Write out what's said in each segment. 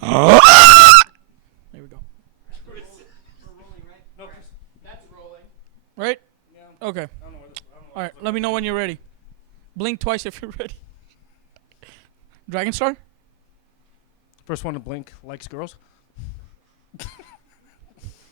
There we go. We're rolling, right? No, That's rolling. Right? yeah. Okay. I don't know where this. I don't know All right. Let me know when you're ready. Blink twice if you're ready. Dragon Star? First one to blink likes girls.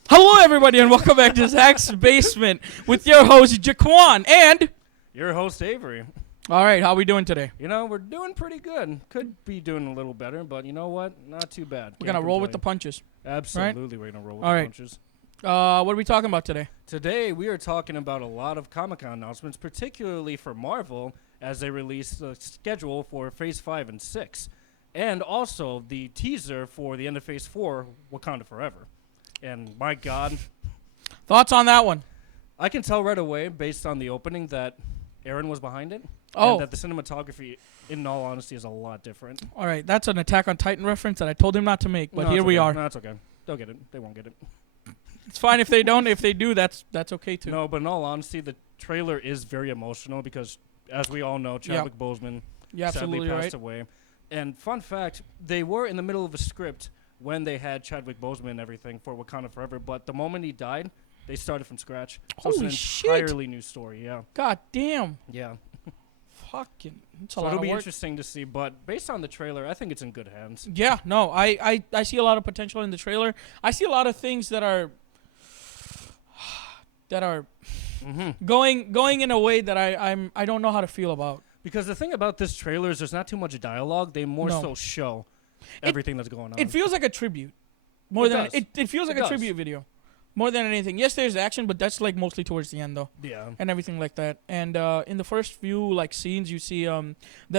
Hello, everybody, and welcome back to Zach's Basement with your host, Jaquan. And, Your host Avery. all right, how we doing today? You know, we're doing pretty good. Could be doing a little better, but you know what? Not too bad. We're going to roll with the punches. Absolutely, we're going to roll with All the right. punches. What are we talking about today? Today, we are talking about a lot of Comic-Con announcements, particularly for Marvel, as they release the schedule for Phase 5 and 6. And also the teaser for the end of Phase 4, Wakanda Forever. And my God, Thoughts on that one? I can tell right away, based on the opening, that Aaron was behind it. Oh. And that the cinematography, in all honesty, is a lot different. All right, that's an Attack on Titan reference that I told him not to make, but No, here it's we okay. are. No, it's okay. They'll get it. They won't get it. It's fine if they don't. If they do, that's okay, too. No, but in all honesty, the trailer is very emotional because, as we all know, Chadwick Boseman You're sadly absolutely passed right. away. And fun fact, they were in the middle of a script when they had Chadwick Boseman and everything for Wakanda Forever, but the moment he died, they started from scratch. So Holy it's shit. an entirely new story, yeah. God damn. Yeah. Fucking. It's a So lot it'll of be work. interesting to see, but based on the trailer, I think it's in good hands. Yeah, no, I see a lot of potential in the trailer. I see a lot of things that are Mm-hmm. going in a way that I don't know how to feel about. Because the thing about this trailer is there's not too much dialogue. They more No. so show everything that's going on. It feels like a tribute. More It than does. it feels like It a does. tribute video. More than anything. Yes, there's action, but that's like mostly towards the end though. Yeah. And everything like that. And in the first few like scenes you see them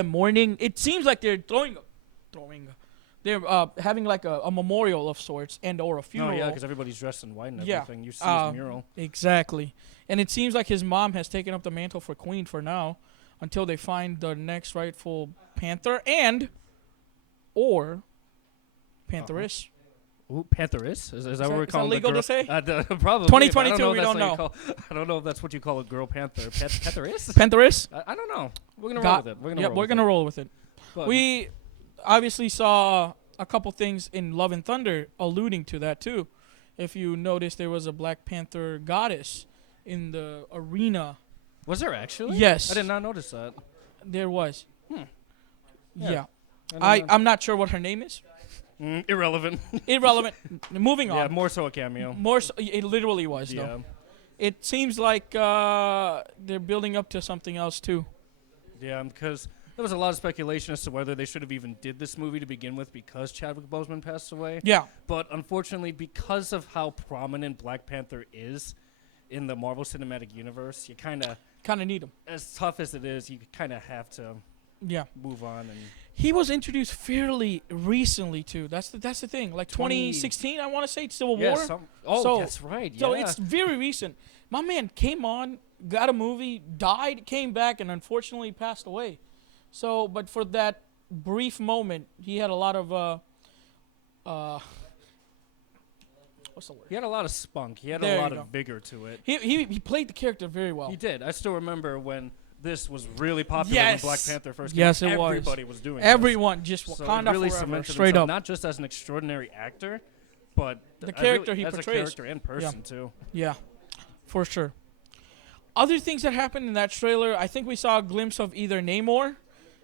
mourning. It seems like they're they're having like a memorial of sorts and or a Oh, funeral. yeah, because everybody's dressed in white and Yeah. everything. You see his mural. Exactly. And it seems like his mom has taken up the mantle for Queen for now until they find the next rightful Panther or Pantheress. Ooh, Pantheress? Is that what we're is that calling legal the girl? to say? Probably. 2022, we but I don't know. know. I don't know if that's what you call a girl panther. Pantheress? Pantheress? I don't know. We're going to roll with it. We're going to roll with it. But We obviously saw a couple things in Love and Thunder alluding to that too. If you notice, there was a Black Panther goddess in the arena. was there actually? Yes. I did not notice that. There was. Hmm. Yeah. I don't know. I'm not sure what her name is. Irrelevant. Irrelevant. Moving Yeah, on. more so a cameo. More so, it literally was Yeah. though. It seems like they're building up to something else too. Yeah, because there was a lot of speculation as to whether they should have even did this movie to begin with because Chadwick Boseman passed away. Yeah. But unfortunately, because of how prominent Black Panther is in the Marvel Cinematic Universe, you kind of, Need him. as tough as it is, you kind of have to Yeah. move on. And He was introduced fairly recently too. That's the thing. Like 20 2016, I want to say Civil yeah, War. oh, that's right. Yeah. So it's very recent. My man came on, got a movie, died, came back, and unfortunately passed away. So, but for that brief moment, he had a lot of what's the word? He had a lot of spunk. He had There a lot you of go. vigor to it. He played the character very well. He did. I still remember when this was really popular Yes. when Black Panther first came Yes, out. it was. Everybody was doing this. Everyone just So it Wakanda really forever, cemented straight himself, up. not just as an extraordinary actor, but The character he as portrays. a character and person too. Yeah, for sure. Other things that happened in that trailer, I think we saw a glimpse of either Namor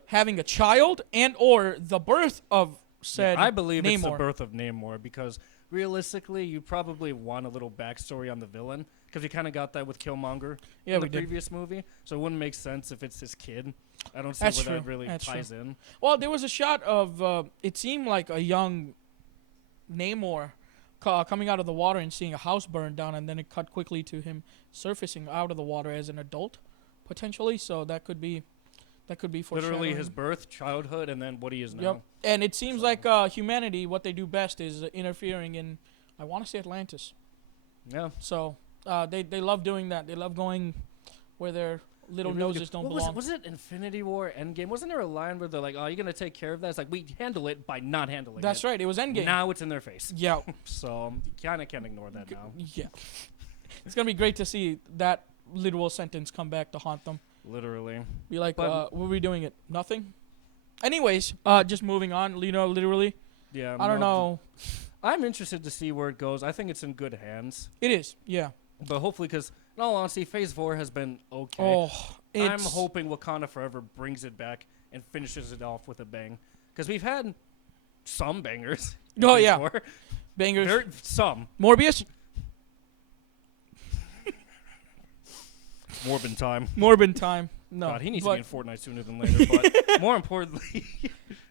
having a child and or the birth of said I believe Namor. it's the birth of Namor because realistically, you probably want a little backstory on the villain because you kind of got that with Killmonger Yeah, in we the did. previous movie. So it wouldn't make sense if it's his kid. I don't see That's where that true. really That's ties in. Well, there was a shot of it seemed like a young Namor coming out of the water and seeing a house burn down, and then it cut quickly to him surfacing out of the water as an adult, potentially. So that could be Literally foreshadowing. his birth, childhood, and then what he is now. Yep. And it seems like humanity, what they do best is interfering in, I want to say Atlantis. Yeah. So they love doing that. They love going where their little They really noses do. don't What belong. was it Infinity War Endgame? Wasn't there a line where they're like, "Oh, you're gonna take care of that"? It's like we handle it by not handling it. That's right. It was Endgame. Now it's in their face, Yeah. so you kind of can't ignore that now. Yeah. It's gonna be great to see that literal sentence come back to haunt them. Literally. Be like, But- what were we doing it? Nothing. Anyways, just moving on. Literally, Yeah, I don't know. I'm interested to see where it goes. I think it's in good hands. It is, yeah. But hopefully, because in all honesty, Phase 4 has been okay. Oh, I'm it's hoping Wakanda Forever brings it back and finishes it off with a bang. Because we've had some bangers. in Oh, Phase yeah. 4. bangers. Some. Morbius. Morbin time. Morbin time. No, God, he needs but to be in Fortnite sooner than later. But more importantly,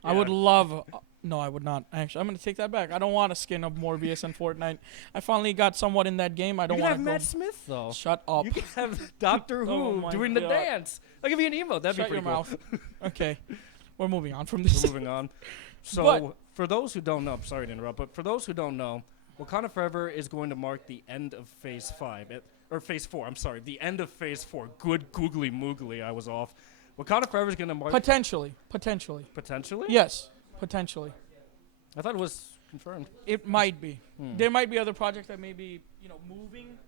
I would love. No, I would not. Actually, I'm gonna take that back. I don't want a skin of Morbius in Fortnite. I finally got somewhat in that game. I don't You want can to have go. Matt Smith though. Shut up. You can have Doctor Oh Who my doing the God. dance. I'll give you an emote. That'd Shut be your pretty cool. mouth. Okay, we're moving on from this. We're moving on. So, But- for those who don't know, I'm sorry to interrupt, but for those who don't know, Wakanda Forever is going to mark the end of Phase 5. Or Phase 4, I'm sorry. The end of Phase 4. Good googly moogly, I was off. Wakanda Forever is going to mark... Potentially. Potentially? Yes, potentially. I thought it was confirmed. It might be. Hmm. There might be other projects that may be, moving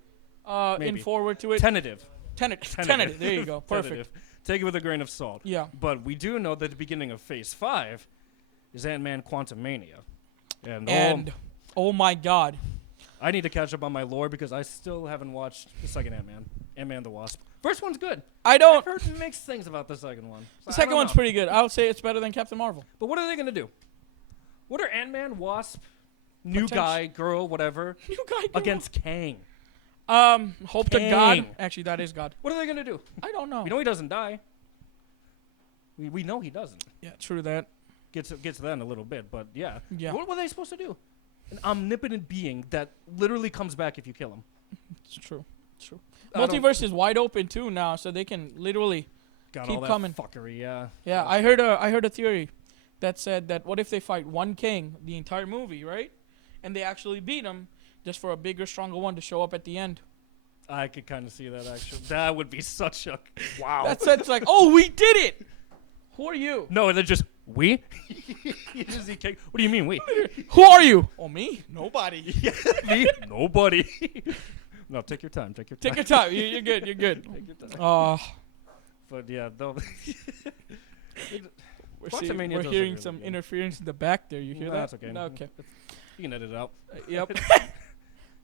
in Maybe. forward to it. Tentative. Tentative. There you go. Perfect. Tentative. Take it with a grain of salt. Yeah. But we do know that the beginning of Phase 5 is Ant-Man Quantumania. And oh my God. I need to catch up on my lore because I still haven't watched the second Ant-Man. Ant-Man the Wasp. First one's good. I don't. I've heard mixed things about the second one. So The I second don't one's know. pretty good. I would say it's better than Captain Marvel. But what are they going to do? What are Ant-Man, Wasp, new Potential- guy, girl, whatever, You guy against Kang? hope to God. Kang. Actually, that is God. What are they going to do? I don't know. We know he doesn't die. We know he doesn't. Yeah, true that. Gets to that in a little bit, but yeah. Yeah. What were they supposed to do? An omnipotent being that literally comes back if you kill him. It's true. It's true. I don't- Multiverse is wide open too now, so they can literally. Got Keep all that coming. fuckery, yeah. Yeah, I heard a theory that said that what if they fight one king the entire movie, right? And they actually beat him just for a bigger, stronger one to show up at the end. I could kind of see that, actually. That would be such a... Wow. That's it's like, oh, we did it. Who are you? No, they're just, we? You just see Kang. What do you mean, we? Who are you? Oh, me? Nobody. Me? Nobody. No, take your time. Take your time. Take your time. You're good. You're good. Take your time. But yeah, they'll... We're Quantumania does look hearing really some good. interference in the back there. You hear No, that? that's okay. No, okay. You can edit it out. Yep.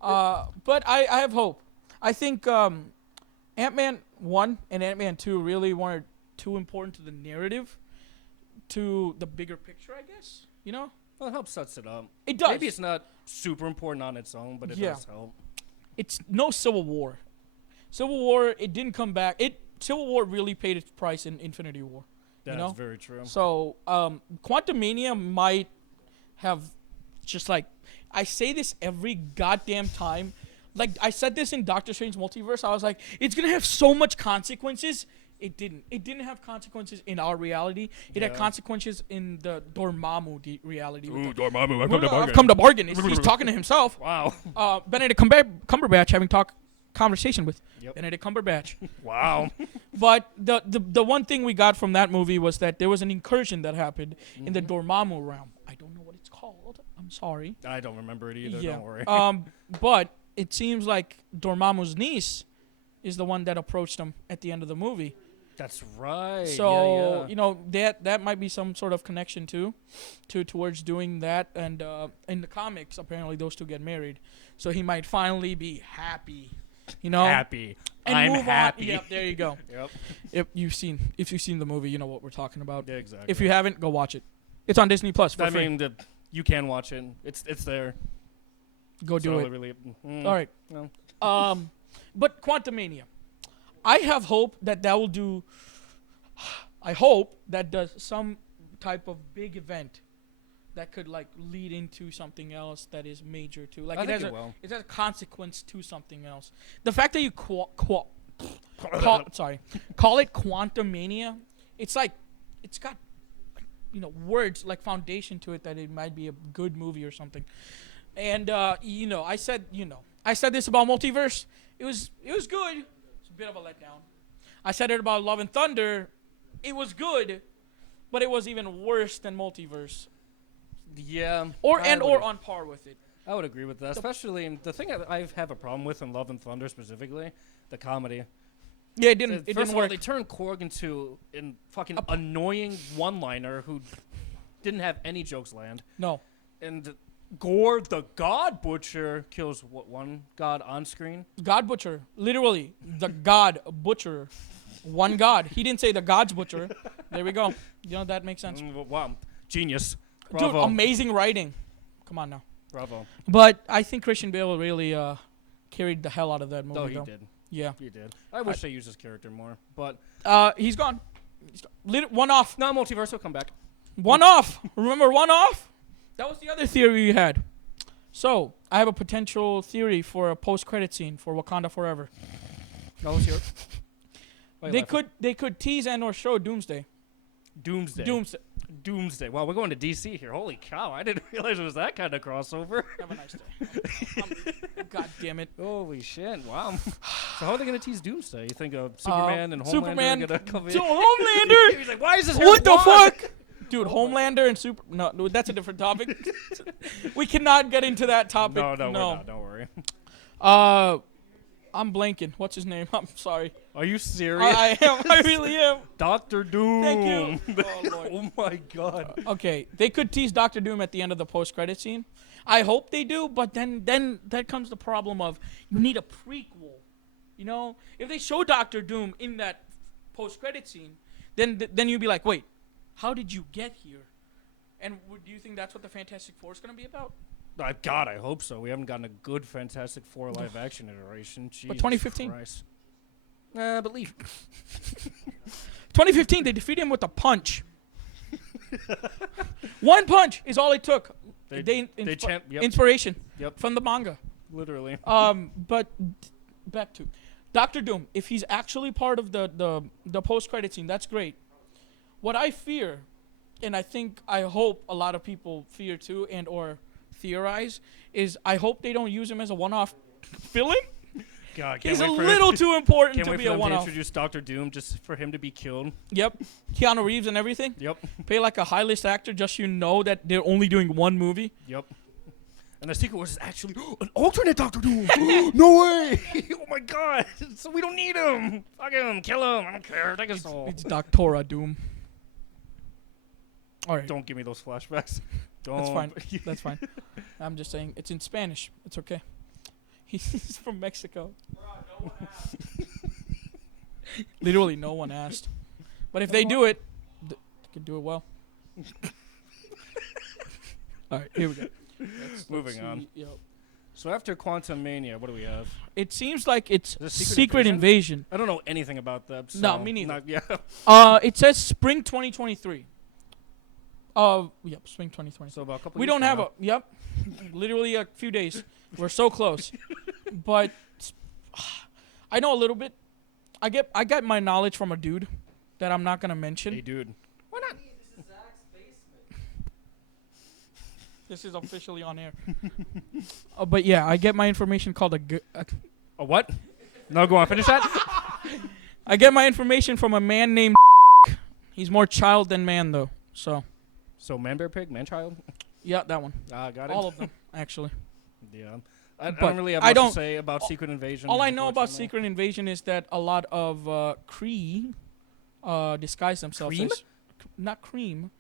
But I have hope. I think Ant-Man 1 and Ant-Man 2 really weren't too important to the narrative, to the bigger picture, I guess. You know? Well, it helps sets it up. It does. Maybe it's not super important on its own, but it Yeah. does help. It's no Civil War. Civil War, it didn't come back. Civil War really paid its price in Infinity War. That's know? very true. So, Quantumania might have just like, I say this every goddamn time. Like, I said this in Doctor Strange Multiverse. I was like, it's going to have so much consequences. It didn't. It didn't have consequences in our reality. It had Yeah. consequences in the Dormammu reality. Ooh, Dormammu, I've come to bargain. He's talking to himself. Wow. Benedict Cumberbatch having conversation with Yep. Benedict Cumberbatch. Wow. But the one thing we got from that movie was that there was an incursion that happened in the Dormammu realm. I don't know what it's called. I'm sorry. I don't remember it either. Yeah. Don't worry. But it seems like Dormammu's niece is the one that approached him at the end of the movie. That's right. So yeah. that might be some sort of connection towards doing that. And in the comics, apparently those two get married, so he might finally be happy. Happy. And I'm move happy. on. Yep, there you go. Yep. If you've seen the movie, you know what we're talking about. Yeah, exactly. If you haven't, go watch it. It's on Disney Plus for I free. mean, you can watch it. It's there. Go do So it. Really, All right. No. But Quantumania, I have hope that will do. I hope that does some type of big event that could like lead into something else that is major too. Like I it think has it will. it has a consequence to something else. The fact that you call it Quantumania, it's like it's got words like foundation to it that it might be a good movie or something. And I said this about Multiverse. It was good. It's a bit of a letdown. I said it about Love and Thunder. It was good, but it was even worse than Multiverse. Yeah. Or I would- on par with it. I would agree with that. Especially the thing I have a problem with in Love and Thunder specifically, the comedy. Yeah, it didn't. It First didn't of all, work. they turned Korg into a fucking annoying one-liner who didn't have any jokes land. No. And Gore the God Butcher kills one god on screen. God Butcher, literally the God Butcher, one God. He didn't say the God's Butcher. There we go. You know that makes sense. Wow, genius. Dude, Bravo. amazing writing. Come on now. Bravo. But I think Christian Bale really carried the hell out of that movie. Oh, he though. did. Yeah. He did. I wish they used his character more, but He's gone. One off. no, multiverse will come back. One off. Remember one off? That was the other theory you had. So I have a potential theory for a post-credit scene for Wakanda Forever. No, let's hear it. Why you laughing? They could tease and or show Doomsday. Doomsday. Wow, we're going to DC here. Holy cow! I didn't realize it was that kind of crossover. Have a nice day. God damn it. Holy shit! Wow. So how are they gonna tease Doomsday? You think of Superman and Homelander Superman. are gonna come in? So Homelander. He's like, why is this? What the blonde?" fuck? Dude, Homelander and Super... No, that's a different topic. We cannot get into that topic. No, we're not. Don't worry. I'm blanking. What's his name? I'm sorry. Are you serious? I am. I really am. Doctor Doom. Thank you. Oh, Lord. Oh my God. Okay, they could tease Doctor Doom at the end of the post-credit scene. I hope they do, but then that comes the problem of you need a prequel. You know, if they show Doctor Doom in that post-credit scene, then you'd be like, wait, how did you get here? And do you think that's what the Fantastic Four is going to be about? God, I hope so. We haven't gotten a good Fantastic Four live-action iteration. Jesus But 2015? Christ. But leave. 2015, they defeated him with a punch. One punch is all it took. Yep. Inspiration Yep. from the manga. Literally. But back to Doctor Doom. If he's actually part of the post-credit scene, that's great. What I fear, and I hope a lot of people fear too, and or theorize, is I hope they don't use him as a one-off villain. God, He's a little too important can't to wait be for a them to one-off. introduce Doctor Doom just for him to be killed. Yep. Keanu Reeves and everything. Yep. Pay like a high-list actor just so you know that they're only doing one movie. Yep. And the secret was actually an alternate Doctor Doom. No way! Oh my God! So we don't need him. Fuck him. Kill him. I don't care. Take his soul. It's Doctora Doom. All right. Don't give me those flashbacks. Don't. That's fine. That's fine. I'm just saying it's in Spanish. It's okay. He's from Mexico. Literally, no one asked. But if they do it, they can do it well. All right, here we go. Moving on. Yep. So after Quantum Mania, what do we have? It seems like it's Is this Secret Invasion. I don't know anything about that. So No, me neither. Yeah. It says spring 2023. Yep, spring 2023. So about a couple. We years don't from have now. Yep, literally a few days. We're so close, but I know a little bit. I got my knowledge from a dude that I'm not gonna mention. Hey, dude. Why not? This is Zach's basement. This is officially on air. But yeah, I get my information called A what? No, go on. Finish that. I get my information from a man named. He's more child than man though. So So man, bear, pig, man, child. yeah, that one. Got it. All of them actually. Yeah. I But don't really have I much don't- to say about Secret Invasion. All I know about unfortunately. Secret Invasion is that a lot of Kree disguise themselves Cream? as not cream.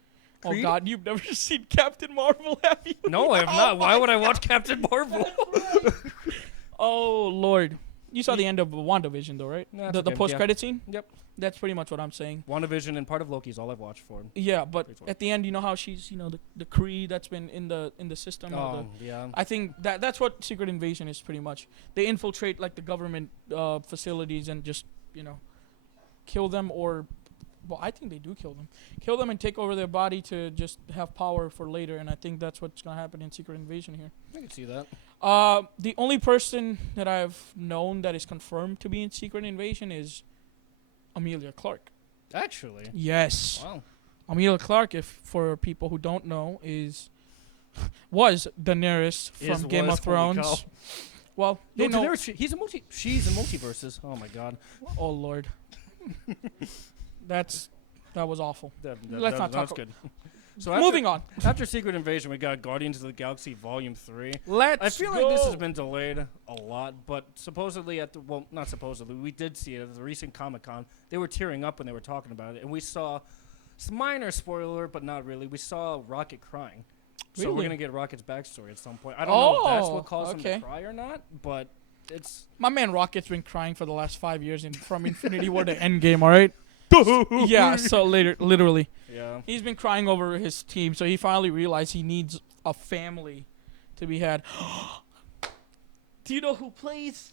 Oh Creed? God, you've never seen Captain Marvel, have you? No, I have not. Why would I watch Captain Marvel? Oh Lord, you saw the end of WandaVision though, right? Nah, The it's okay, post-credit scene. Yep. That's pretty much what I'm saying. WandaVision and part of Loki is all I've watched for. Yeah, but Pretty fun. at the end, you know how she's, the Kree that's been in the system. or Oh, yeah. I think that's what Secret Invasion is pretty much. They infiltrate like the government facilities and just kill them or, well, I think they do kill them and take over their body to just have power for later. And I think that's what's gonna happen in Secret Invasion here. I can see that. The only person that I've known that is confirmed to be in Secret Invasion is Amelia Clark. Actually. Yes. Wow. Amelia Clark, if for people who don't know, was Daenerys from Game of Holy cow. Thrones. Well, No, they know. she's she's in multiverses. Oh my God. Oh Lord, that was awful. Let's not that's talk good. So Moving on. After Secret Invasion, we got Guardians of the Galaxy Volume 3. Let's I feel go. like this has been delayed a lot, but supposedly not supposedly, we did see it at the recent Comic-Con. They were tearing up when they were talking about it, and we saw some minor spoiler, but not really. We saw Rocket crying. So we're Really? gonna get Rocket's backstory at some point. I don't know if that's Oh, what caused him okay. to cry or not, but it's My man Rocket's been crying for the last 5 years from Infinity War to Endgame, all right? Yeah, so literally. yeah. He's been crying over his team, so he finally realized he needs a family to be had. Do you know who plays?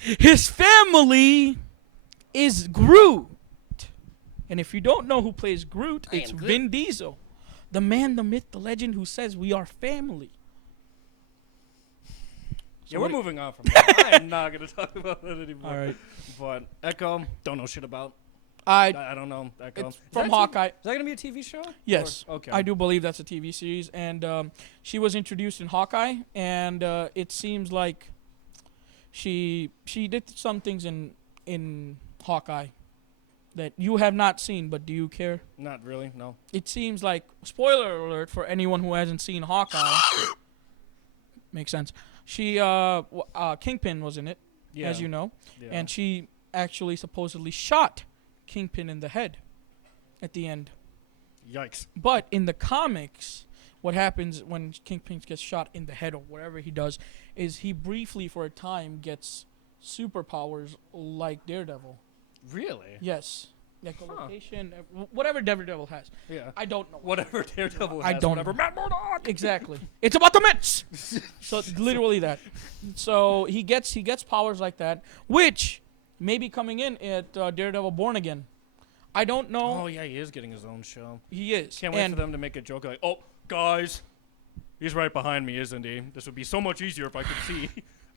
His family is Groot. And if you don't know who plays Groot, I it's am Groot. Vin Diesel. The man, the myth, the legend who says we are family. Yeah, So we're what- moving on from that. I am not gonna talk about that anymore. All right. But Echo, don't know shit about. I I don't know Echo. it's Is from that Hawkeye. Is that gonna be a TV show? Yes. Or- okay. I do believe that's a TV series, and she was introduced in Hawkeye, and it seems like she did some things in Hawkeye that you have not seen, but do you care? Not really. No. It seems like, spoiler alert for anyone who hasn't seen Hawkeye. Makes sense. She Kingpin was in it, Yeah. as you know, Yeah. and she actually supposedly shot Kingpin in the head at the end. Yikes. But in the comics, what happens when Kingpin gets shot in the head or whatever he does is he briefly, for a time, gets superpowers like Daredevil. Really? Yes. Like a Huh. location, whatever Daredevil has. Yeah. I don't know. Whatever Daredevil I has. don't Whatever know. Matt Murdock. Exactly. It's about the Mets. So it's literally that. So he gets powers like that, which may be coming in at Daredevil Born Again. I don't know. Oh yeah, he is getting his own show. He is. Can't wait And for them to make a joke like, "Oh, guys, he's right behind me, isn't he? This would be so much easier if I could see."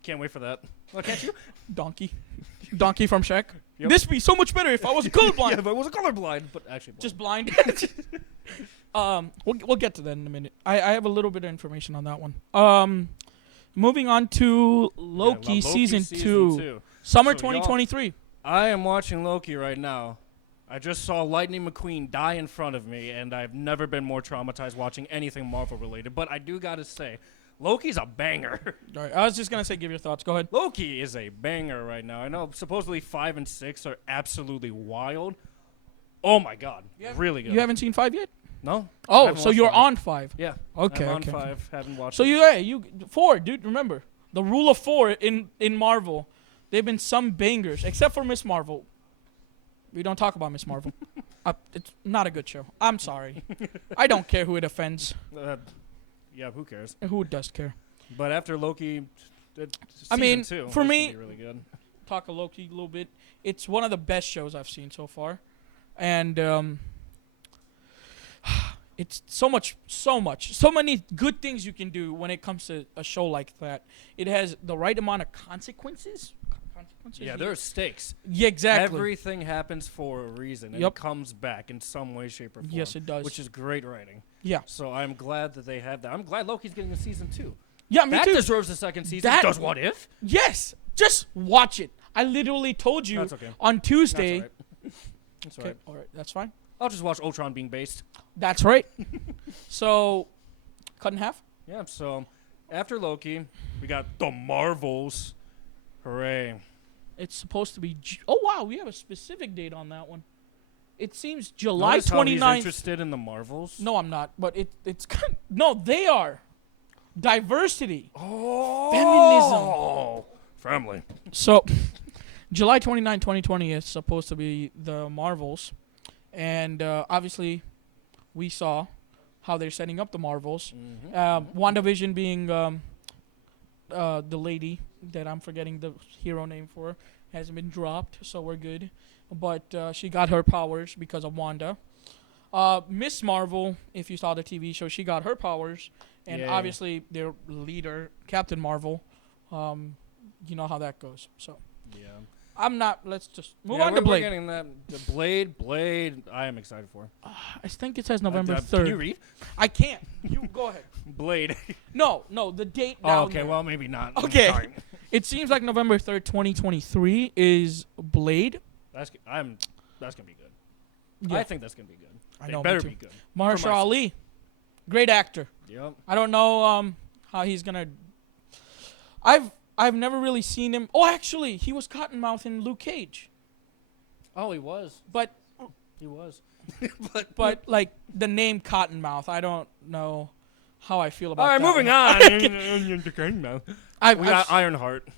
Can't wait for that. Well, can't you? Donkey. Donkey from Shrek. Yep. This would be so much better if I was colorblind. Yeah, but I was colorblind, but actually blind. Just blind. We'll get to that in a minute. I have a little bit of information on that one. Moving on to Loki, Loki season 2. two. Summer So y'all- 2023. I am watching Loki right now. I just saw Lightning McQueen die in front of me, and I've never been more traumatized watching anything Marvel related. But I do gotta say, Loki's a banger. All right, I was just going to say give your thoughts. Go ahead. Loki is a banger right now. I know supposedly 5 and 6 are absolutely wild. Oh my god, really good. You haven't seen 5 yet? No? I Oh, haven't so watched you're 5. on 5. Yeah. Okay, I'm on okay. 5. Haven't watched. So it. you 4, dude, remember. The rule of 4 in Marvel. There've been some bangers except for Miss Marvel. We don't talk about Miss Marvel. It's not a good show. I'm sorry. I don't care who it offends. Yeah, who cares? Who does care? But after Loki, I mean, season 2, for that's me- gonna be really good. Talk of Loki a little bit. It's one of the best shows I've seen so far, and it's so many good things you can do when it comes to a show like that. It has the right amount of consequences. Yeah, there are stakes. Yeah, exactly. Everything happens for a reason, and Yep. it comes back in some way, shape, or form. Yes, it does. Which is great writing. Yeah. So I'm glad that they have that. I'm glad Loki's getting a season 2. Yeah, me That too. deserves a second season. That- Does What If? Yes, just watch it. I literally told you That's okay. on Tuesday. That's all right. That's all Okay, right. all right, that's fine. I'll just watch Ultron being based. That's right. So, cut in half. Yeah, so after Loki, we got the Marvels. Hooray. It's supposed to be. Oh wow, we have a specific date on that one. It seems July Notice how he's 29th. interested in the Marvels? No, I'm not. But it's kind. No, they are. Diversity. Oh. Family. So, July 29, 2020 is supposed to be the Marvels. And obviously, we saw how they're setting up the Marvels. WandaVision being the lady that I'm forgetting the hero name for hasn't been dropped, so we're good. But she got her powers because of Wanda. Miss Marvel, if you saw the TV show, she got her powers. And Yay. obviously, their leader, Captain Marvel, you know how that goes. So, Yeah. I'm not. Let's just move Yeah, on to we're Blade. getting that. The Blade, I am excited for. I think it says November 3rd. Can you read? I can't. You go ahead. Blade. No, the date Oh, down okay, there. well, maybe not. Okay. Sorry. It seems like November 3rd, 2023 is Blade. That's going to be good. Yeah. I think that's going to be good. I They know, me better too. be good. Mahershala For my- Ali, great actor. Yep. I don't know how he's gonna. I've never really seen him. Oh, actually, he was Cottonmouth in Luke Cage. Oh, he was. But He was. but like the name Cottonmouth, I don't know how I feel about All right, that. moving on. I've We got Ironheart,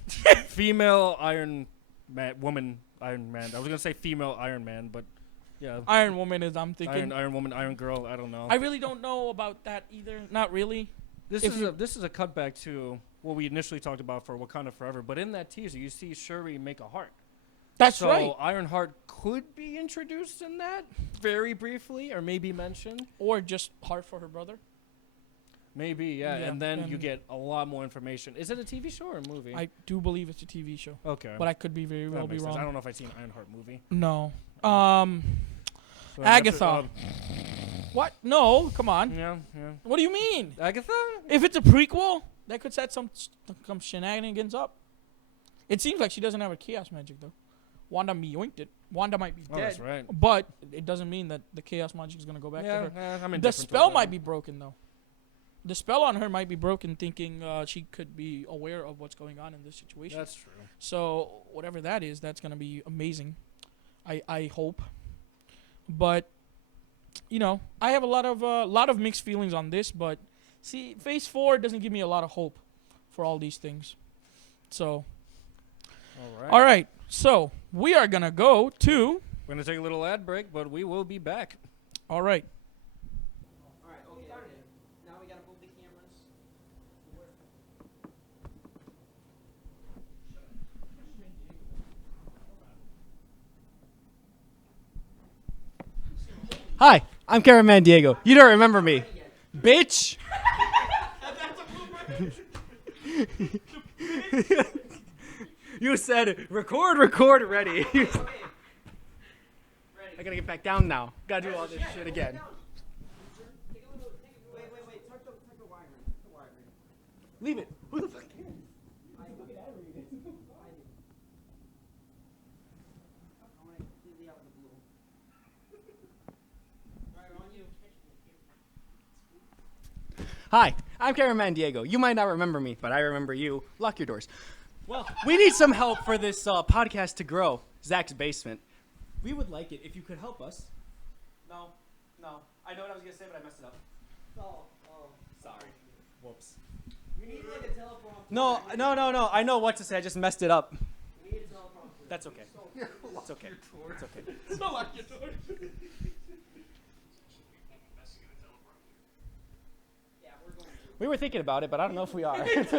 female Iron Man, woman Iron Man. I was gonna say female Iron Man, but yeah, Iron Woman is I'm thinking. Iron Woman, Iron Girl. I don't know. I really don't know about that either. Not really. This if is a cutback to what we initially talked about for Wakanda Forever. But in that teaser, you see Shuri make a heart. That's So right. Ironheart could be introduced in that very briefly, or maybe mentioned. Or just heart for her brother. Maybe, yeah. Yeah, And then you and- get a lot more information. Is it a TV show or a movie? I do believe it's a TV show, Okay. but I could be very That well be makes sense. I wrong. don't know if I've seen Ironheart movie. No. So Agatha. What? No, come on. yeah. What do you mean? Agatha? If it's a prequel, that could set some shenanigans up. It seems like she doesn't have a chaos magic though. Wanda yoinked it. Wanda might be Oh, dead, that's right. but it doesn't mean that the chaos magic is gonna go back to her. I'm The indifferent to spell that. might be broken though. The spell on her might be broken, thinking she could be aware of what's going on in this situation. That's true. So whatever that is, that's gonna be amazing. I hope. But you know, I have a lot of mixed feelings on this. But see, Phase 4 doesn't give me a lot of hope for all these things. So all right. So we are gonna go to. We're gonna take a little ad break, but we will be back. All right. Alright, okay. Now we gotta move the cameras. Hi, I'm Cameraman Diego. You don't remember me, bitch. You said record, ready. Okay. I gotta get back down now. Gotta do all this shit again. Take a little, wait. Tuck the wire in. Tuck the wire in. Leave it. Who the fuck cares? I want to completely out of the blue. Alright, on you. Hi, I'm Cameraman Diego. You might not remember me, but I remember you. Lock your doors. Well, we need some help for this podcast to grow. Zach's Basement. We would like it if you could help us. No. I know what I was gonna say, but I messed it up. Oh. Sorry. Whoops. We need like a teleprompter. No. I know what to say. I just messed it up. We need a teleprompter. That's okay. It's okay. It's okay. So lock your door. Yeah, we're going to. We were thinking about it, but I don't know if we are. Dude, we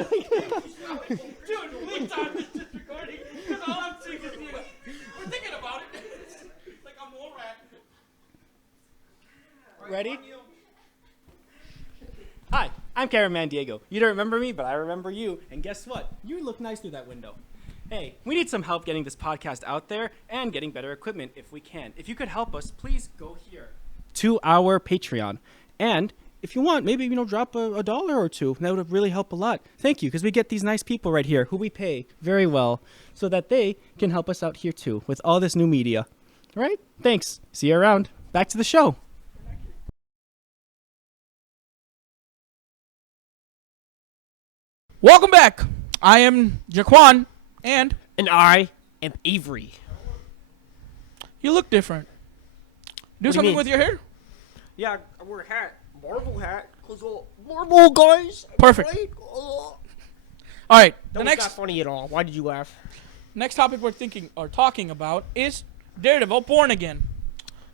time this is recording because all I'm seeing is you. We're thinking about it. Like I'm all rat. Ready? Hi, I'm Cameraman Diego. You don't remember me, but I remember you. And guess what? You look nice through that window. Hey, we need some help getting this podcast out there and getting better equipment if we can. If you could help us, please go here to our Patreon. And if you want, maybe, drop a dollar or two. That would really help a lot. Thank you, because we get these nice people right here who we pay very well so that they can help us out here too with all this new media. All right? Thanks. See you around. Back to the show. Welcome back. I am Jaquan, and I am Avery. you look different. Do do you something mean? with your hair. Yeah, I wear a hat. Marvel hat. Cause Marvel guys. Perfect. Right? All right. That The was next not funny at all. Why did you laugh? next topic we're talking about is Daredevil Born Again.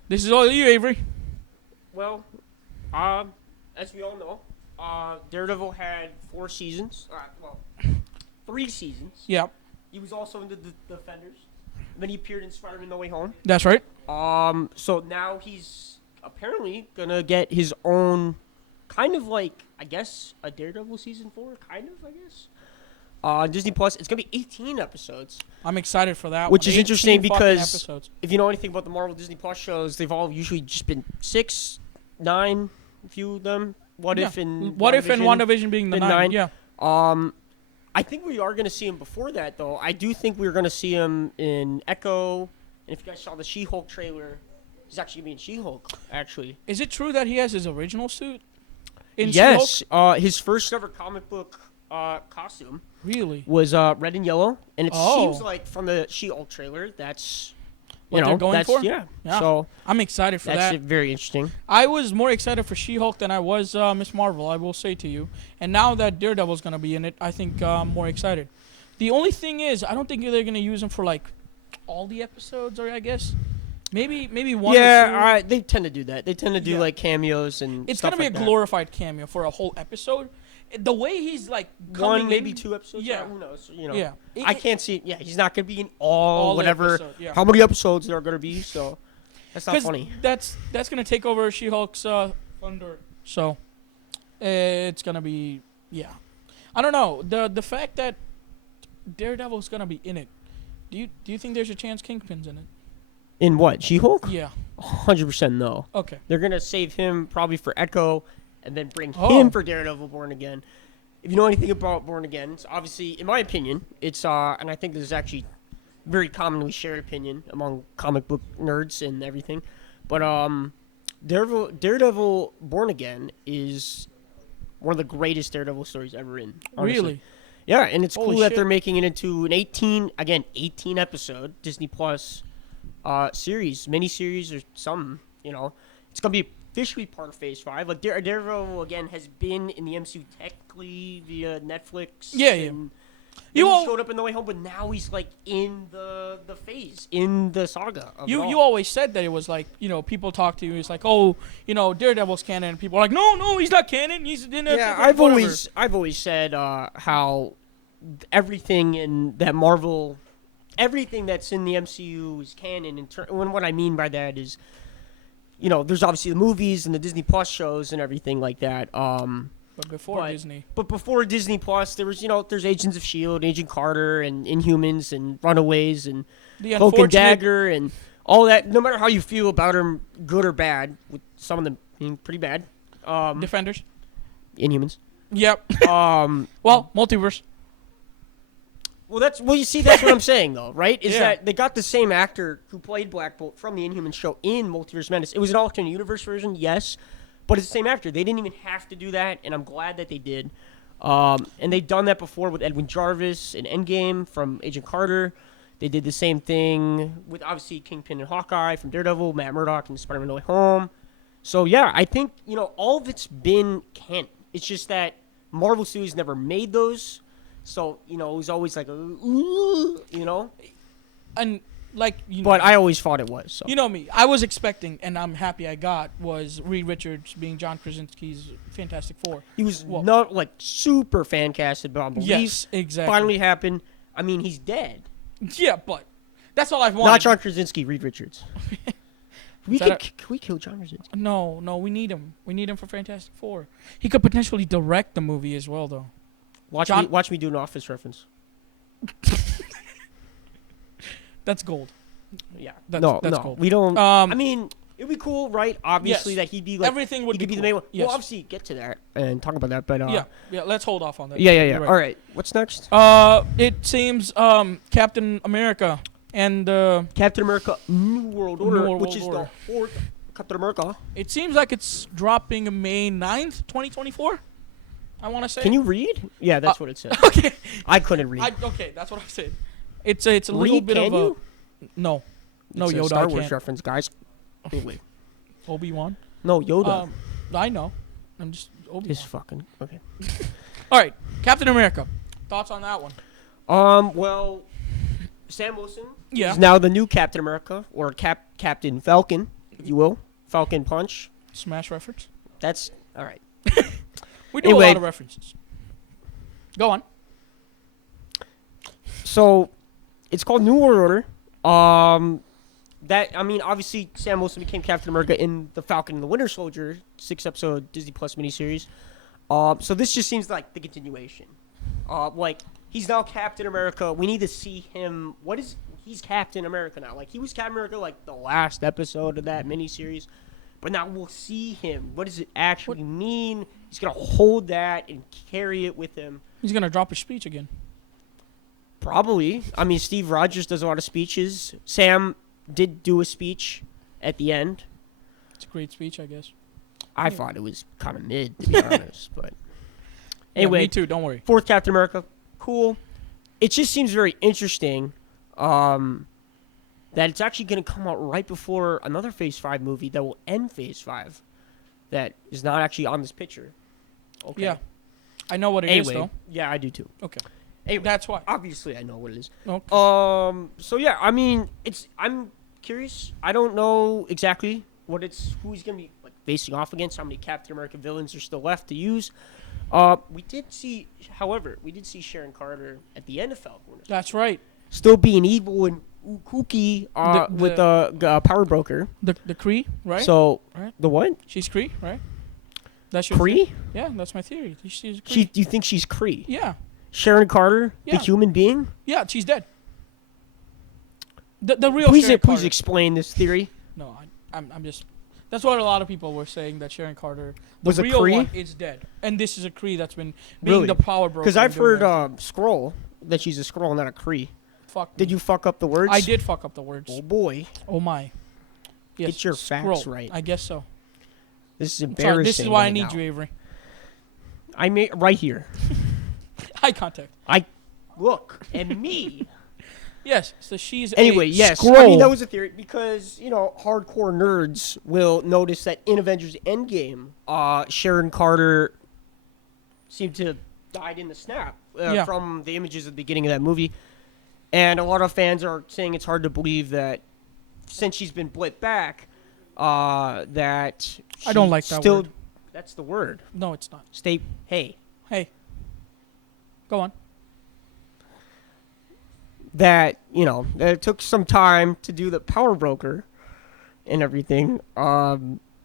This is all you, Avery. Well, as we all know, Daredevil had 4 seasons. 3 seasons. Yeah, He was also in the Defenders. Then he appeared in Spider-Man: No Way Home. that's right. So now he's apparently gonna get his own kind of like, I guess, a Daredevil season 4, kind of, I guess. Disney Plus. It's gonna be 18 episodes. I'm excited for that. Which one. is interesting 18 fucking because episodes. if you know anything about the Marvel Disney Plus shows, they've all usually just been 6, 9, a few of them. What If and WandaVision being the been 9? 9. Yeah. I think we are going to see him before that, though. I do think we're going to see him in Echo. And if you guys saw the She-Hulk trailer, he's actually going to be in She-Hulk, actually. Is it true that he has his original suit? In Yes. She-Hulk? His first ever comic book costume Really? was red and yellow. And it Oh. seems like from the She-Hulk trailer, that's What they're going that's, for? Yeah. Yeah. So I'm excited for that's that. very interesting. I was more excited for She-Hulk than I was Miss Marvel, I will say to you. And now that Daredevil's going to be in it, I think I'm more excited. The only thing is, I don't think they're going to use him for, like, all the episodes, or I guess. Maybe one or two. Yeah, they tend to do that. They tend to do, Yeah. like, cameos and It's stuff going to be like a that. glorified cameo for a whole episode. The way he's, like, coming One, maybe in, 2 episodes. Yeah. Who knows? You know. Yeah. I can't see. Yeah, he's not going to be in all the whatever. episode, yeah. How many episodes there are going to be? So that's not 'Cause funny. That's going to take over She-Hulk's thunder. So it's going to be, yeah. I don't know. The fact that Daredevil's going to be in it, do you think there's a chance Kingpin's in it? In what? She-Hulk? Yeah. 100% no. Okay. They're going to save him probably for Echo and then bring Oh. him for Daredevil Born Again. If you know anything about Born Again, it's obviously, in my opinion, it's, and I think this is actually very commonly shared opinion among comic book nerds and everything, but Daredevil Born Again is one of the greatest Daredevil stories ever written. Honestly. Really? Yeah, and it's Holy cool that shit. they're making it into an 18 episode Disney Plus series, miniseries or something. You know, it's gonna be officially part of Phase 5. Like Daredevil again has been in the MCU technically via Netflix. Yeah, yeah. And You he all- showed up in No Way Home, but now he's like in the phase in the saga. Of it You all. always said that it was like, people talk to you, it's like, oh, Daredevil's canon, and people are like, no, he's not canon, he's in a Yeah, different I've always said how everything in that Marvel, everything that's in the MCU is canon. And what I mean by that is, there's obviously the movies and the Disney Plus shows and everything like that. But before Disney. But before Disney Plus, there was there's Agents of Shield, Agent Carter, and Inhumans, and Runaways, and The Cloak and unfortunate, Dagger, and all that. No matter how you feel about them, good or bad, with some of them being pretty bad. Defenders. Inhumans. Yep. Well, Multiverse. that's you see. That's what I'm saying, though, right? Is Yeah. that they got the same actor who played Black Bolt from the Inhumans show in Multiverse Madness. It was an alternate universe version, yes, but it's the same actor. They didn't even have to do that, and I'm glad that they did. And they've done that before with Edwin Jarvis in Endgame from Agent Carter. They did the same thing with obviously Kingpin and Hawkeye from Daredevil, Matt Murdock and Spider-Man No Way Home. So yeah, I think all of it's been canon. It's just that Marvel Studios never made those. So, it was always like, And, like, But I always thought it was. So. you know me. I was expecting, and I'm happy I got, was Reed Richards being John Krasinski's Fantastic Four. He was Well- not, super fan-casted beyond belief. Yes, exactly. Finally happened. I mean, he's dead. Yeah, but that's all I've wanted. Not John Krasinski, Reed Richards. Is that Can we kill John Krasinski? No, we need him. We need him for Fantastic Four. He could potentially direct the movie as well, though. Watch me do an Office reference. That's gold. Yeah. That's no, gold. we don't. Um, I mean, it'd be cool, right? Obviously, yes. that he'd be like Everything would he could be cool. the main one. Yes. Well, obviously, get to that and talk about that. But yeah. Let's hold off on that. yeah. You're right. All right. What's next? It seems Captain America and Captain America: New World Order, New World which is Order. the fourth Captain America. it seems like it's dropping May 9th, 2024. I want to say. Can you read? Yeah, that's what it said. Okay. I couldn't read. Okay, that's what I said. It's a little Read, bit can of a you? no It's a Yoda. Star I Wars can't. reference, guys. Anyway, Obi-Wan. no Yoda. I know. I'm just Obi-Wan. This fucking okay. All right, Captain America. Thoughts on that one? Well, Sam Wilson Yeah. is now the new Captain America, or Captain Falcon, if you will. Falcon Punch. Smash reference. That's all right. We do Anyway. a lot of references. Go on. So, it's called New World Order. Obviously, Sam Wilson became Captain America in the Falcon and the Winter Soldier 6-episode Disney Plus miniseries. So this just seems like the continuation. He's now Captain America. We need to see him. He's Captain America now. He was Captain America the last episode of that miniseries. But now we'll see him. What does it actually mean? He's going to hold that and carry it with him. He's gonna drop his speech again. Probably. I mean, Steve Rogers does a lot of speeches. Sam did do a speech at the end. It's a great speech, I guess. I thought it was kind of mid, to be honest. But Yeah, anyway, me too. Don't worry. fourth Captain America, cool. It just seems very interesting. that it's actually going to come out right before another Phase 5 movie that will end Phase 5 that is not actually on this picture. Okay. Yeah. I know what it is, Anyway, though. yeah, I do too. Okay. Anyway, That's why. obviously I know what it is. Okay. So yeah, I mean, I'm curious. I don't know exactly who he's gonna be like facing off against. How many Captain America villains are still left to use? We did see Sharon Carter at the end of Falcon Winter Soldier, That's right. still being evil and kooky with the power broker. The Kree, right? So Right. the what? She's Kree, right? That's your Kree? Yeah, that's my theory. She's Kree. Do you think she's Kree? Yeah. Sharon Carter, Yeah. the human being? Yeah, she's dead. The real Please Sharon Carter. explain this theory. No, I'm just. That's what a lot of people were saying, that Sharon Carter, the Was a real Kree? one, is dead, and this is a Kree that's been being Really? the power broker. Because and I've doing heard everything. Skrull, that she's a Skrull, not a Kree. Fuck. Did me. you fuck up the words? I did fuck up the words. Oh boy, Oh my. Yes. Get your facts Skrull. right. I guess so. this is Sorry, embarrassing. this is why I right need now. you, Avery. I may right here. Eye contact. Look and me. Yes. So she's Anyway, a yes. Skrull. I mean, that was a theory because, hardcore nerds will notice that in Avengers Endgame, Sharon Carter seemed to have died in the snap Yeah. from the images at the beginning of that movie. And a lot of fans are saying it's hard to believe that since she's been blipped back, that I don't she like that still, word. That's the word. No, it's not. Hey. Hey. Go on. That that it took some time to do the power broker and everything. I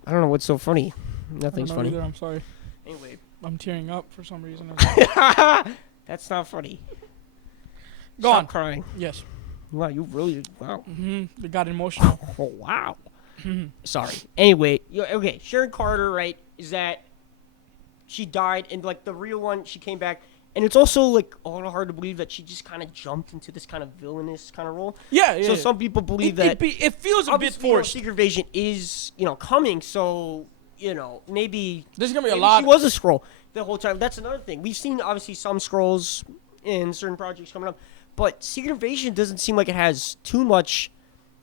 don't know what's so funny. Nothing's I don't know funny. either, I'm sorry. Anyway, I'm tearing up for some reason. that's not funny. Go Stop on. crying. Yes. Wow, you really wow. It got emotional. Oh wow. Sorry. Anyway, okay. Sharon Carter, right? Is that she died, and like the real one, she came back. And it's also like a little hard to believe that she just kind of jumped into this kind of villainous kind of role. Yeah. So some people believe that it feels a bit obviously, forced. Secret Invasion is coming, so maybe There's gonna be a maybe lot. She was a scroll the whole time. That's another thing. We've seen obviously some scrolls in certain projects coming up, but Secret Invasion doesn't seem like it has too much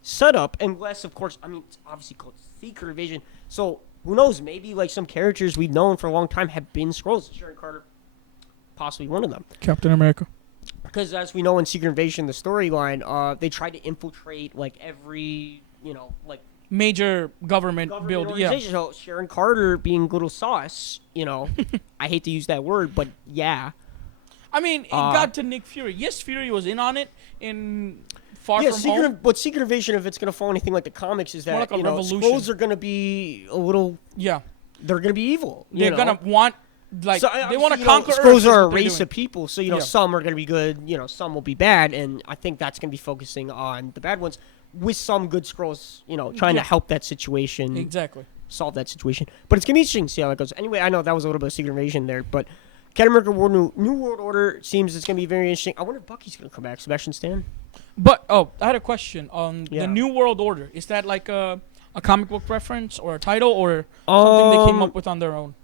setup, unless of course it's obviously called Secret Invasion. So who knows? Maybe like some characters we've known for a long time have been scrolls. Sharon Carter. Possibly one of them. Captain America. Because as we know in Secret Invasion, the storyline, they tried to infiltrate like every, Major government build. Yeah. organization. So Sharon Carter being little sauce, I hate to use that word, but yeah. I mean, it got to Nick Fury. Yes, Fury was in on it in Far From Home. But Secret Invasion, if it's going to follow anything like the comics, is more that, like a revolution. Skrulls are going to be a little, Yeah. they're going to be evil. They're gonna want, like, So, they want to obviously, conquer Earth. Skrulls is are a what they're race doing. of people, so Yeah. some are going to be good, some will be bad, and I think that's going to be focusing on the bad ones, with some good Skrulls, trying Yeah. to help that situation, Exactly. solve that situation. But it's going to be interesting to see how that goes. Anyway, I know that was a little bit of Secret Invasion there, but Captain America New World Order seems it's going to be very interesting. I wonder if Bucky's going to come back. Sebastian Stan? But I had a question on Yeah. the New World Order. Is that like a comic book reference or a title or something they came up with on their own?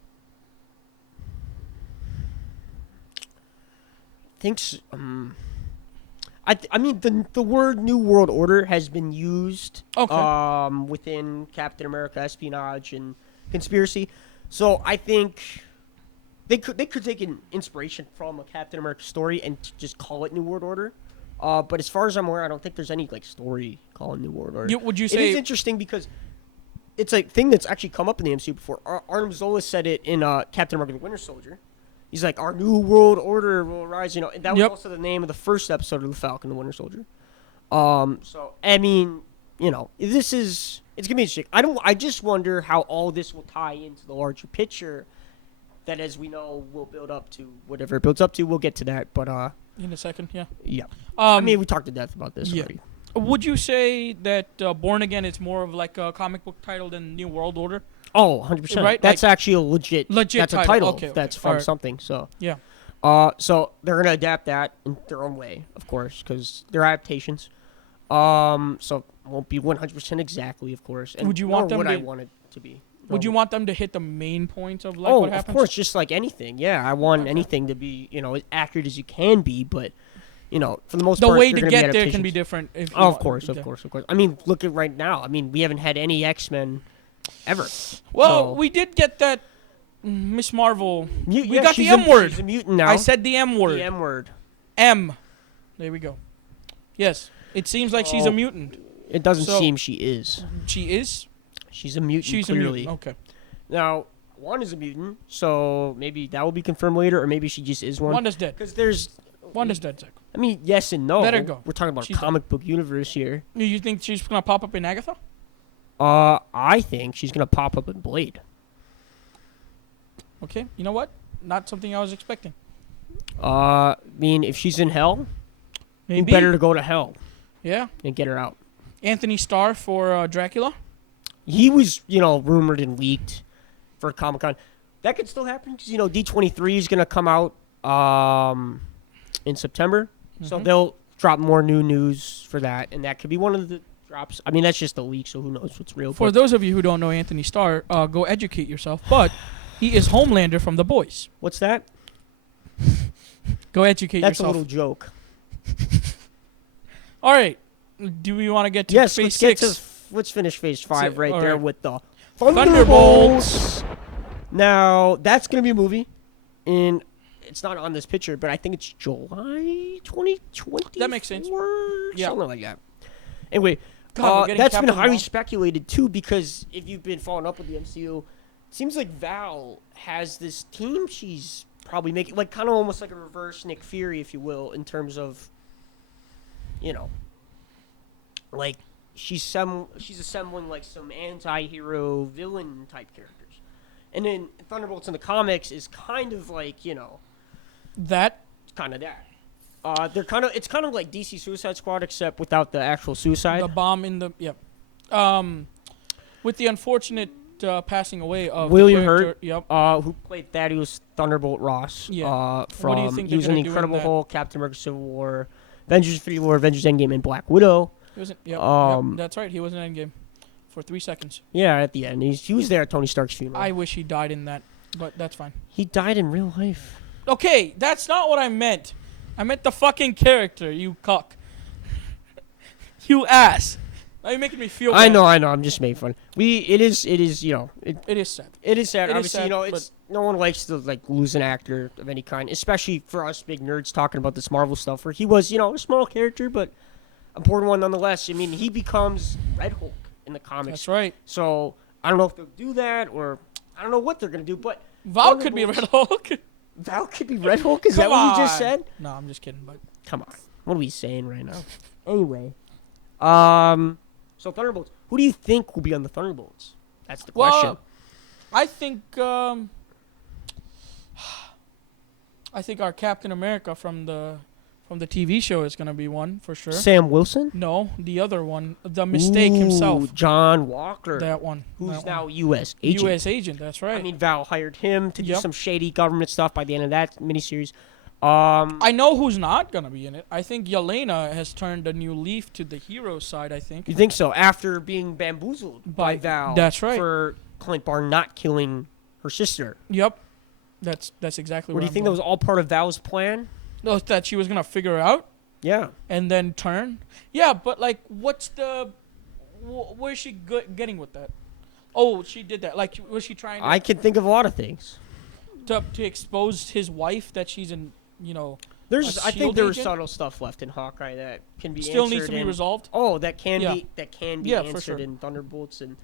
Thinks I mean the word New World Order has been used within Captain America espionage and conspiracy. So I think they could take an inspiration from a Captain America story and just call it New World Order. But as far as I'm aware, I don't think there's any like story called New World Order. Would you It say is interesting because it's a thing that's actually come up in the MCU before. Arnim Zola said it in Captain America: The Winter Soldier. He's like, our new world order will arise, And that was Yep. also the name of the first episode of The Falcon and the Winter Soldier. So I mean, it's gonna be interesting. I just wonder how all this will tie into the larger picture. That, as we know, will build up to whatever it builds up to. We'll get to that, but in a second? Yeah. yeah. I mean, we talked to death about this yeah. already. Would you say that Born Again is more of like a comic book title than New World Order? Oh, 100%. Right, That's like- actually a legit. That's a title. title. Okay, that's okay. from Alright. something. So Yeah. So they're gonna adapt that in their own way, of course, because they're adaptations. So it won't be 100% exactly, of course. And Would you want nor them would to- I want it to be? Would you want them to hit the main points of like oh, what of happens? course, just like anything. Yeah, I want anything to be as accurate as you can be, but you know, for the most The part, way they're to gonna get be there can be adaptations. different. If you Oh, of want- course, of yeah. course, of course. I mean, look at right now. I mean, we haven't had any X-Men ever. Well, So- we did get that Miss Marvel. We Yeah, got the she's M word. She's a mutant now. I said the M word. the M word. M. There we go. Yes, it seems like she's a Oh. mutant. It doesn't So- seem she is. She is. She's a mutant. She's clearly. a mutant. Okay. Now, one is a mutant, so maybe that will be confirmed later, or maybe she just is one. Wanda's dead. Because there's, Wanda's dead, Zach. I mean, yes and no. Let her go. We're talking about She's a comic book universe here. You think she's gonna pop up in Agatha? I think she's gonna pop up in Blade. Okay. You know what? Not something I was expecting. I mean, if she's in hell, who Maybe. better to go to hell Yeah. and get her out? Anthony Starr for Dracula. He was, rumored and leaked for Comic-Con. That could still happen because, D23 is going to come out in September. So Mhm. they'll drop more new news for that. And that could be one of the drops. I mean, that's just a leak, so who knows what's real. For but those of you who don't know Anthony Starr, go educate yourself. But he is Homelander from The Boys. what's that? Go educate That's a yourself. little joke. All right. Do we want to get to Yes, phase let's get 6? to let's finish phase 5 right all there right. with the Thunderbolts. Now, that's going to be a movie. And it's not on this picture, but I think it's July 2020. That makes sense. Yeah. Something like that. Anyway, God, we're getting that's been Captain highly Marvel. speculated, too, because if you've been following up with the MCU, it seems like Val has this team she's probably making, like kind of almost like a reverse Nick Fury, if you will, in terms of, like she's assembling like some anti-hero villain type characters. And then Thunderbolts in the comics is kind of like, That kind of that. It's kind of like DC Suicide Squad except without the actual suicide. the bomb in the with the unfortunate passing away of the William character- Hurt. Yep. Who played Thaddeus Thunderbolt Ross. Yeah. From What do you think he was they're in gonna do in Incredible that? Hulk, Captain America: Civil War, Avengers: Infinity War, Avengers: Endgame, and Black Widow. He wasn't. Yep, Um, that's right. He was in Endgame for 3 seconds. Yeah, at the end, he was there at Tony Stark's funeral. I wish he died in that, but that's fine. He died in real life. Okay, that's not what I meant. I meant the fucking character, you cuck. You ass. Now you're making me feel I bad. know. I'm just making fun. It is. It is sad. It is sad. It is Obviously, sad, it's no one likes to like lose an actor of any kind, especially for us big nerds talking about this Marvel stuff. Where he was, a small character, but important one nonetheless. I mean, he becomes Red Hulk in the comics. That's right. So I don't know if they'll do that, or I don't know what they're gonna do. But Val could be Red Hulk. Val could be Red Hulk. Is that Come what you just on. said? No, I'm just kidding. But Come on. What are we saying right now? Anyway, so Thunderbolts. Who do you think will be on the Thunderbolts? That's the question. well, I think our Captain America from the TV show is gonna be one for sure. Sam Wilson. No, the other one, the Mistake himself. Ooh, John Walker. That one. Who's that now one. U.S. agent. U.S. agent. That's right. I mean, Val hired him to do Yep. some shady government stuff by the end of that miniseries. I know who's not gonna be in it. I think Yelena has turned a new leaf to the hero side. I think. You think so? After being bamboozled by By- Val. that's right. For Clint Barton not killing her sister. Yep. That's exactly What what do you think that was all part of Val's plan? No, that she was gonna figure out Yeah. and then turn. Yeah, but like, what's the? Where's she getting with that? Oh, she did that. Like, was she trying I can think of a lot of things. to expose his wife that she's in? There's, A I think shield there was agent? subtle stuff left in Hawkeye that can be Still answered needs to be in- resolved. Oh, that can Yeah. be Yeah, for answered sure. in Thunderbolts and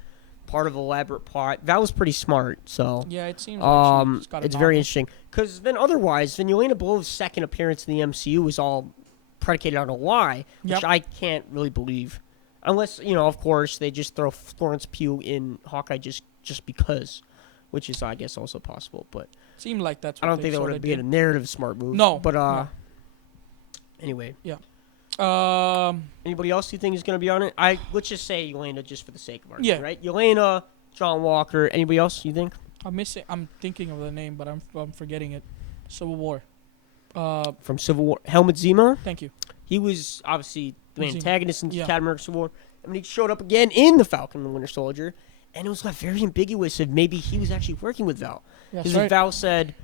part of an elaborate plot. Val was pretty smart, so Yeah, it seems like she's got a it's very novel. interesting. Because then otherwise, Yelena Belove's second appearance in the MCU was all predicated on a lie, which Yep. I can't really believe, unless of course, they just throw Florence Pugh in Hawkeye just because, which is I guess also possible. But Seemed like that's. I What don't think that sorta would be a did. narrative smart move. No, but no. anyway. Um, Anybody else you think is going to be on it? Let's just say Yelena, just for the sake of argument, Yeah. right? Yelena, John Walker. Anybody else you think? I'm thinking of the name, but I'm forgetting it. Civil War. From Civil War, Helmut Zemo. Thank you. He was obviously the main Zemo. antagonist in Yeah. Captain America: Civil War. I mean, he showed up again in the Falcon and the Winter Soldier, and it was left very ambiguous if maybe he was actually working with Val. That's Because right. Val said,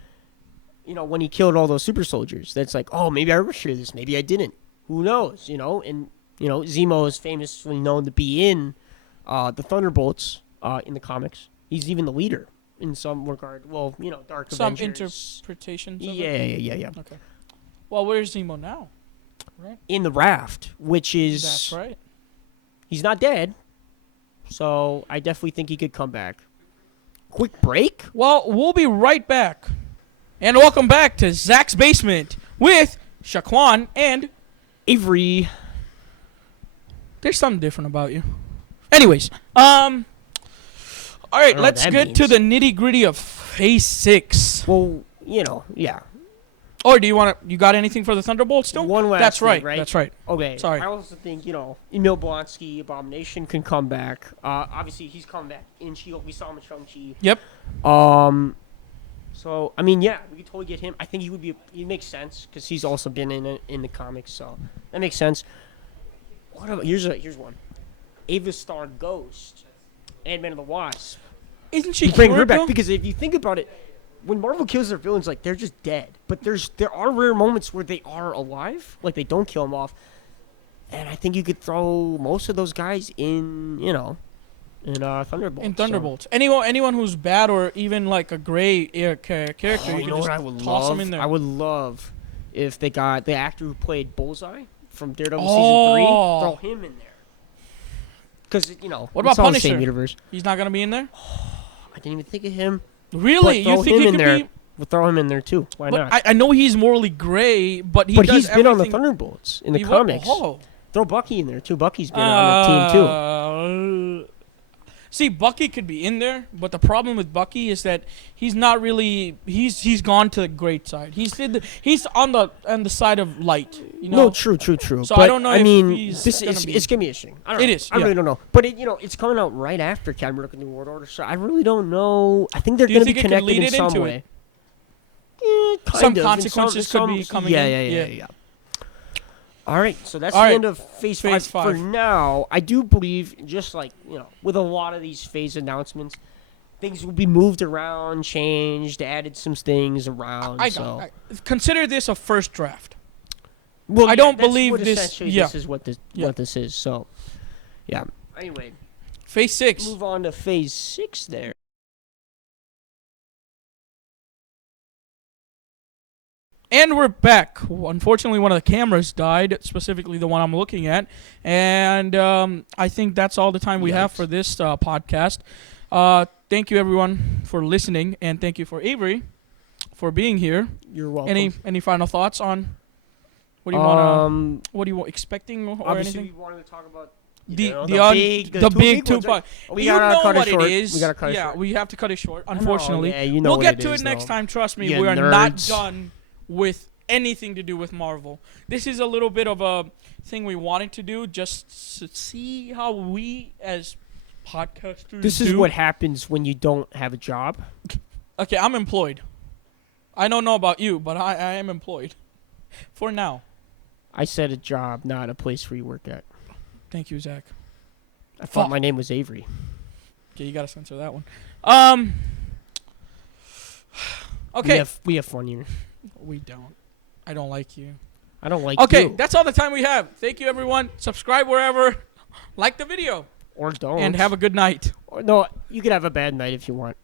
when he killed all those super soldiers. That's like, oh, maybe I overshadowed this, maybe I didn't. Who knows? And Zemo is famously known to be in the Thunderbolts in the comics. He's even the leader in some regard. Well, Dark Some Avengers. interpretations of it? Yeah. Okay. Well, where's Zemo now? Right. In the raft, which is That's right. he's not dead, so I definitely think he could come back. Quick break. Well, we'll be right back. And welcome back to Zach's Basement with Shaquan and Avery. there's something different about you. Anyways, all right, know let's what get that to means. the nitty-gritty of Phase 6. Well, yeah. Or do you got anything for the Thunderbolts still? One last That's thing, right. right? That's right. Okay. Sorry. I also think, Emil Blonsky, Abomination can come back. Obviously, he's coming back in She-Hulk. We saw him in Shang-Chi. Yep. So, I mean, yeah, we could totally get him. I think he makes sense because he's also been in the comics, so that makes sense. What about, here's one. Ava Star Ghost, Ant-Man and the Wasp. Isn't she Bring her cured, back though? because if you think about it, when Marvel kills their villains, like, they're just dead. But there are rare moments where they are alive, like they don't kill them off. And I think you could throw most of those guys in Thunderbolts. In Thunderbolts. Anyone who's bad or even like a gray character, Oh, you you know can what just I would toss love? them in there. I would love if they got the actor who played Bullseye from Daredevil Oh. season 3. Throw him in there. Because What about it's all the same Punisher? universe. He's not gonna be in there. I didn't even think of him. Really? But throw You think him he in could there? be? We'll throw him in there too. Why But not? I know he's morally gray, but But does he's been on the everything- Thunderbolts in the he wa- comics. Oh. Throw Bucky in there too. Bucky's been on the team too. See, Bucky could be in there, but the problem with Bucky is that he's not really. He's gone to the great side. He's on the side of light. No, true. So but, I don't know I if mean, he's this gonna is be- it's gonna be interesting. I don't It know. is, I really yeah. don't know. But it's coming out right after Captain America: New World Order. So I really don't know. I think they're Do you gonna be think it could connected lead in it some into way. it? Kind Some of. In consequences could be coming yeah, in. Yeah. All right, so that's All the right. end of Phase Phase 5 for 5. now. I do believe, just like with a lot of these phase announcements, things will be moved around, changed, added some things around. Consider this a first draft. Well, I don't that's believe what this- essentially yeah. This is what this Yeah. what this is. So, yeah. Anyway, Phase 6. move on to Phase 6 there. And we're back. Unfortunately, one of the cameras died, specifically the one I'm looking at. And I think that's all the time we have Yikes. for this podcast. Thank you, everyone, for listening. And thank you for Avery for being here. You're welcome. Any final thoughts on what do you want what do you want expecting or obviously anything? we wanted to talk about The big two ones, right? part. We You gotta know cut what it short. it is. We gotta cut it yeah, short. we have to cut it short. I know, Unfortunately, yeah, you know we'll what get it to is, it next though. time. Trust me, You we are not nerds. done with anything to do with Marvel. This is a little bit of a thing we wanted to do, just to see how we as podcasters. This is do. what happens when you don't have a job. Okay, I'm employed. I don't know about you, but I am employed for now. I said a job, not a place where you work at. Thank you, Zach. I thought Fuck. my name was Avery. Okay, you gotta censor that one. Okay. We have fun here. We don't. I don't like you. I don't like Okay, you. that's all the time we have. Thank you, everyone. Subscribe wherever. Like the video. Or don't. And have a good night. Or no, you could have a bad night if you want.